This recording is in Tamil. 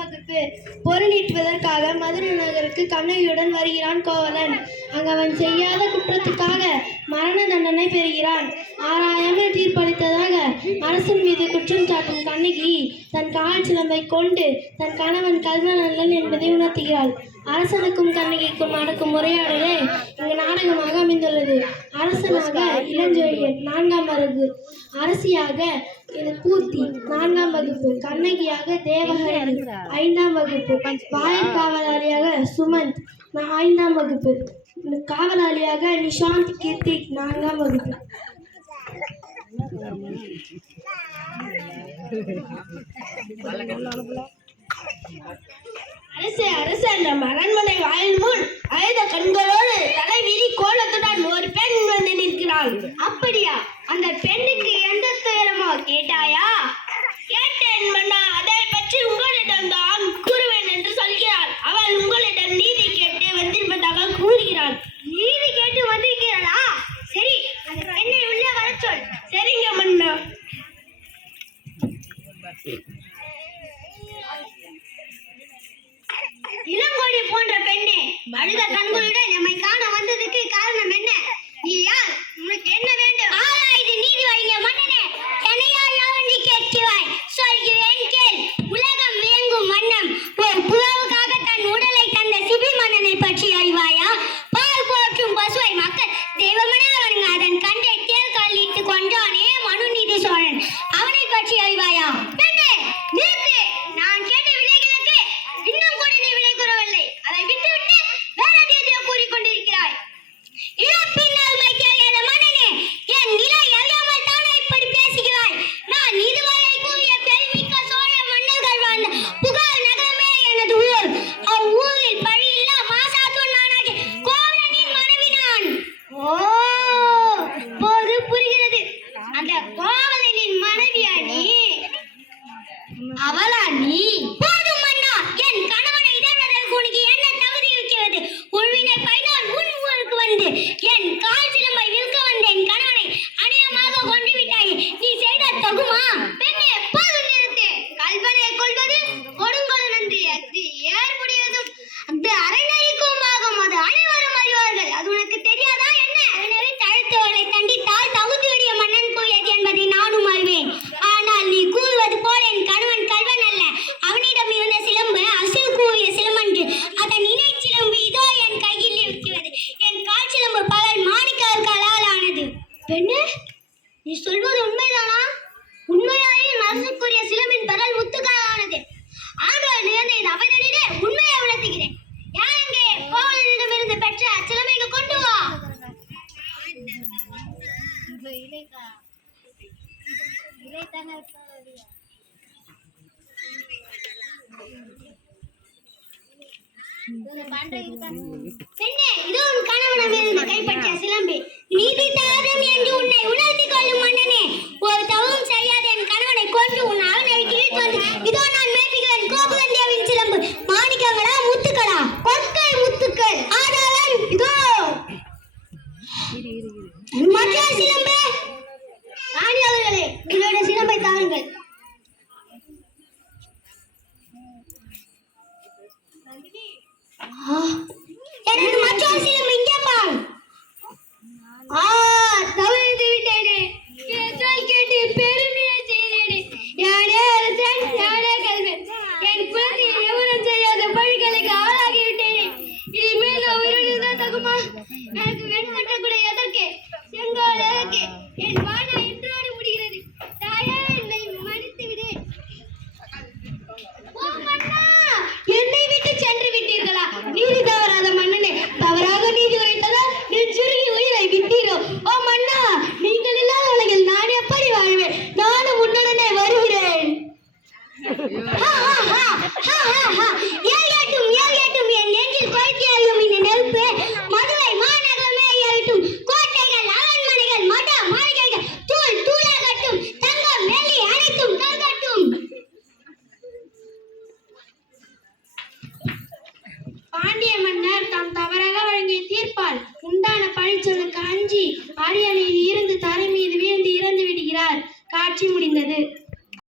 வகுப்பு. பொருளீட்டுவதற்காக மதுரை நகருக்கு கண்ணகியுடன் வருகிறான் கோவலன். அங்கு அவன் செய்யாத குற்றத்துக்காக மரண தண்டனை பெறுகிறான். ஆராயாமல் தீர்ப்பளித்ததாக அரசன் மீது குற்றம் சாட்டும் கண்ணகி தன் கால் சிலம்பை கொண்டு தன் கணவன் கல்வன் அல்லன் என்பதை உணர்த்துகிறாள். அரசனுக்கும் கண்ணகிக்கும் நடக்கும் உரையாடலே இங்கு நாடகமாக அமைந்துள்ளது. அரசனாக இளஞ்செழியன் 4ஆம் வகுப்பு, அரசியாக பூர்த்தி 4ஆம் வகுப்பு, கண்ணகியாக தேவகரணி 5ஆம் வகுப்பு, வாயில் காவலாளியாக சுமந்த் 5ஆம் வகுப்பு, காவலாளியாக நிஷாந்த் கிருத்திக் 4ஆம் வகுப்பு. அரசு நம் அரண்மனை வாயில் முன் அழுத கண்களோடு தலைவிரி கோலத்துடன் ஒரு பெண் வந்து நிற்கிறாள். அப்படியா? அந்த பெண்ணுக்கு எந்த துயரமோ கேட்டாயா? கேட்டேன் மன்னா. அதை பற்றி உங்களிடம் தான் கூறுவேன் என்று சொல்கிறாள். அவள் உங்களிடம் நீதி கேட்டு வந்திருப்பதாக கூறுகிறாள். நீதி கேட்டு வந்திருக்கிறாளா? சரி, அந்த பெண்ணை உள்ளே வர சொல். சரிங்க மன்னா. இளங்கோடி போன்ற பெண்ணே, அழுத கண்களுடன் நம்மை காண வந்ததுக்கு காரணம் என்ன? நீ யார்? உனக்கு என்ன வேண்டும்? ஆராய்ந்து நீதி வழங்கிய மன்னனே, என்னையா யாவென்று கேட்கிறாய்? சொல்கிறேன் கேள். உலகம் வியங்கும் வண்ணம் ஒரு புறாவுக்காக தன் உடலை தந்த சிபி மன்னனை பற்றி அறிவாயா? பால் போற்றும் பசுவை மக்கள் தெய்வமென வணங்க அதன் கண்டை தேல் கல்லிட்டு கொன்றானே மனுநீதி சோழன், அவனை பற்றி அறிவாயா? பெண்ணே நிறுத்து. நான் கேட்ட விலைகளுக்கு இன்னும் கூட நீ விலை கூறவில்லை. அதை விட்டுவிட்டு வேற எதையோ கூறிக்கொண்டிருக்கிறாய். இழப்பினால் வைக்காத மன்னனே, என் நிலை அறியாமல் தானே இப்படி பேசுகிறாய்? நான் இதுவரை கூறிய பெருமிக்க சோழ மன்னர்கள் வாழ்ந்த புகார் நகரமே எனது ஊர். அவ்வூரில் பழியில்லா மாசாத்தூர் நானாகி கோவலனின் மனைவி நான். ஓ, போது புரிகிறது. அந்த கோவலனின் மனைவியா நீ? அவளா நீ? போதும் மன்னா, என் கணவனை இதழ்வதற்கு உனக்கு என்ன தகுதி இருக்கிறது? உள்வினை பையனால் உன் ஊருக்கு வந்து என் கால் சிலம்பை விற்க வந்த என் கணவனை அநியமாக கொண்டு விட்டாயே, நீ செய்த தகுமா? பெண்ணே போதும் நிறுத்து. கல்வனை கொள்வது கொடுங்கோலன் நன்றி, அது ஏற்புடையதும் அது அரைநறிக்கும் ஆகும். அது அனைவரும் அறிவார்கள். அது உனக்கு தெரியாதா என்ன? எனவே தழுத்தவளை தண்டித்தால் தகுதியுடைய மன்னன் கூறியது என்பதை நானும் அறிவேன். ஆனால் நீ கூறுவது போல என் கணவன் கல்வன் அல்ல. அவனிடம் இருந்த சிலம்பு அசில் கூறிய சிலம்பன்று. அதன் இணை சிலம்பு இதோ என் கையில் இருக்கிறது. என் கால் சிலம்பு பகல் மாணிக்கர்களால் ஆனது. பெண்ணே, நீ சொல்வது உண்மைதானா? உண்மையாயும் அரசுக்குரிய சிலம்பின் பகல் முத்துக்கால் ஆனது. ஆண்கள் நிகழ்ந்த இந்த அவதனிலே உண்மையை உணர்த்துகிறேன். யார் இங்கே கோவலனிடமிருந்து பெற்ற சிலம்பைக்கு கொண்டு வா. பெண்ணே, இதோ உன் கணவனிடமிருந்து கைப்பற்றிய சிலம்பு. நீதி தாரம் என்று உன்னை உணர்த்திக் கொள்ளும் மன்னனே, ஒரு தவறும் செய்யாத என் கணவனை கொன்று உன் அவனை கீழ்த்து வந்து இதோ நான் மேய்ப்புகிறேன் கோபுகந்தேவின் சிலம்பு. மாணிக்கங்களா முத்துக்களா? பொற்கள் முத்துக்கள். ஆதாரம் இதோ. மற்ற சிலம்பு ராணி அவர்களே, உங்களோட சிலம்பை தாருங்கள். எனக்கு மற்றொரு சிலம்பு இங்கே பார். தவறு விட்டேனே. கேட்டு பெருமையை செய்தேனே. யானே அரசன், யானே கல்வன். என் குலத்தை எவரும் செய்யாத பழிகளுக்கு ஆளாகி விட்டேனே. இனிமேல் உயிரிழந்தால் தகுமா? எனக்கு வெண்கட்ட கூட எதற்கு? செங்கோல் எதற்கு? என் வாழ்நாள் இன்றோடு முடிகிறது. தாயே, என்னை மன்னித்து விடு. ஓ மன்னா, என்னை விட்டு சென்று விட்டீர்களா? நீதி தவறாத மன்னனே, தவறாக நீதி உரைத்ததால் என் சிறுகி உயிரை விட்டீரோ? ஓ மன்னா, நீங்கள் இல்லாத உலகில் நான் எப்படி வாழ்வேன்? நானும் உன்னுடனே வருகிறேன். ஏறியட்டும் என் நெஞ்சில் கொளுத்தி அறியும் இந்த நெருப்பு. மதுரை மாநகரமே ஏறிட்டும். கோட்டைகள், அரண்மனைகள், மட மாளிகைகள் தூள் தூளாகட்டும். தங்கம் வெள்ளி அனைத்தும் கருகட்டும். பாண்டிய மன்னர் தாம் தவறாக வழங்கிய தீர்ப்பால் உண்டான பழிச்சொல்லுக்கு அஞ்சி அரியணையில் இருந்து தரை மீது வீழ்ந்து இறந்து விடுகிறார். காட்சி முடிந்தது.